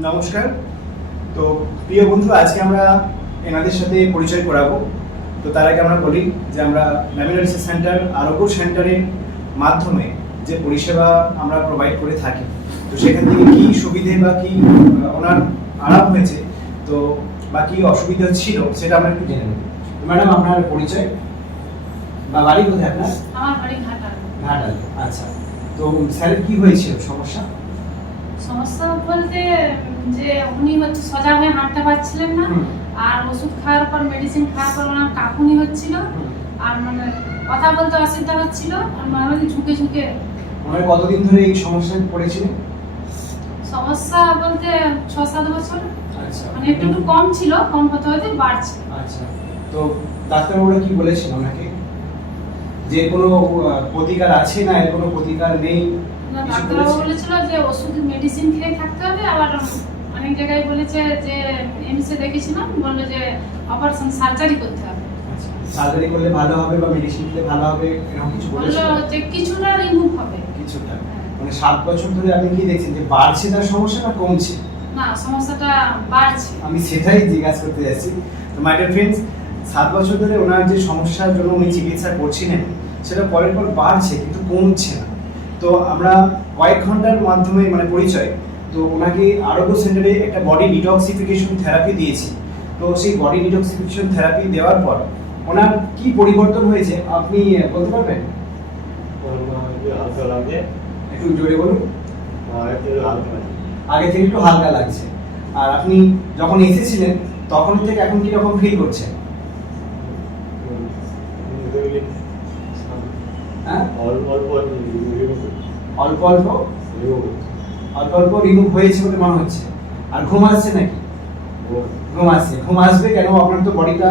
নমস্কার। তো প্রিয় বন্ধু, আজকে আমরা এনাদের সাথে পরিচয় করাবো। তো তার আগে আমরা বলি যে আমরা ল্যামিনার রিসার্চ সেন্টার আরোগ্য সেন্টারের মাধ্যমে যে পরিষেবা আমরা প্রোভাইড করে থাকি, তো সেখান থেকে কি সুবিধে বা কি ওনার আরাম হয়েছে, তো বা কি অসুবিধা ছিল সেটা আমরা একটু জেনে নেব। ম্যাডাম, আপনার পরিচয় বা বাড়ি কোথায় আপনার? আমার বাড়ি ঘাটাল। ঘাটাল। আচ্ছা, তো স্যারের কি হয়েছিল সমস্যা? সমস্যা বলতে যে উনি হচ্ছে সোজা হয়ে হাঁটতে পারছিলেন না, আর ওষুধ খাওয়ার পর মেডিসিন খাওয়ার পর ওনার কাঁপুনি হচ্ছিল, আর মানে কথা বলতে অসুবিধা হচ্ছিল, আর মাঝে ঝুঁকে ঝুঁকে। ওনার কতদিন ধরে এই সমস্যায় পড়েছিলেন? সমস্যা বলতে 6-7 বছর। আচ্ছা, মানে একটু একটু কম ছিল, কম হতে হতে বাড়ছে। আচ্ছা, তো ডাক্তারবাবুরা কি বলেছেন ওনাকে? যে কোনো প্রতিকার আছে না এর কোনো প্রতিকার নেই? ডাক্তারবাবু বলেছিল যে ওষুধ মেডিসিন খেয়ে থাকতে হবে, আবার অনেক জায়গায় বলেছে যে এমসে দেখেছিলাম, বললো যে অপারেশন সার্জারি করতে হবে। সার্জারি করলে ভালো হবে বা মেডিসিন খেলে ভালো হবে এরকম কিছু বলেছিল? বললো যে কিছুটা রিমুভ হবে। কিছুটা মানে 7 বছর ধরে আপনি কি দেখছেন যে বাড়ছে তার সমস্যা না কমছে? না, সমস্যাটা বাড়ছে। আমি সেটাই জিজ্ঞাসা করতে যাচ্ছি। তো মাই ডিয়ার ফ্রেন্ডস, 7 বছর ধরে ওনার যে সমস্যার জন্য উনি চিকিৎসা করছিলেন সেটা পরের পর বাড়ছে কিন্তু কমছে না। তো আমরা কয়েক ঘন্টার মাধ্যমে মানে পরিচয়, তো ওনাকে আরোগ্য সেন্টারে একটা বডি ডিটক্সিফিকেশন থেরাপি দিয়েছি। তো সেই বডি ডিটক্সিফিকেশন থেরাপি দেওয়ার পর ওনার কি পরিবর্তন হয়েছে আপনি বলতে পারবেন? একটু জোরে বলুন। আগে থেকে একটু হালকা লাগছে। আর আপনি যখন এসেছিলেন তখন থেকে এখন কি রকম ফিল করছেন? হ্যাঁ, অল্প অল্প রিমুভ হয়েছে বলে মনে হচ্ছে। আর ঘুম আসছে নাকি? ঘুম আসছে। ঘুম আসবে কেন? আপনার তো বডিটা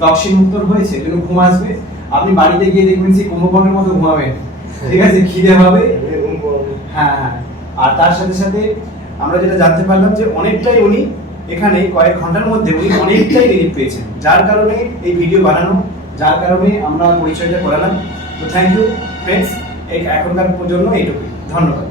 টক্সিন মুক্ত হয়েছে, কিন্তু ঘুম আসবে। আপনি বাড়িতে গিয়ে দেখবেন যে কুম্ভকর্ণের মতো ঘুমাবেন, ঠিক আছে? খিদে হবে। হ্যাঁ হ্যাঁ। আর তার সাথে সাথে আমরা যেটা জানতে পারলাম যে অনেকটাই উনি এখানে কয়েক ঘন্টার মধ্যে উনি অনেকটাই রিলিফ পেয়েছেন, যার কারণে এই ভিডিও বানানো, যার কারণে আমরা পরিচয়টা করালাম। তো থ্যাংক ইউ ফ্রেন্ডস, এখনকার জন্য এইটুকুই। ধন্যবাদ।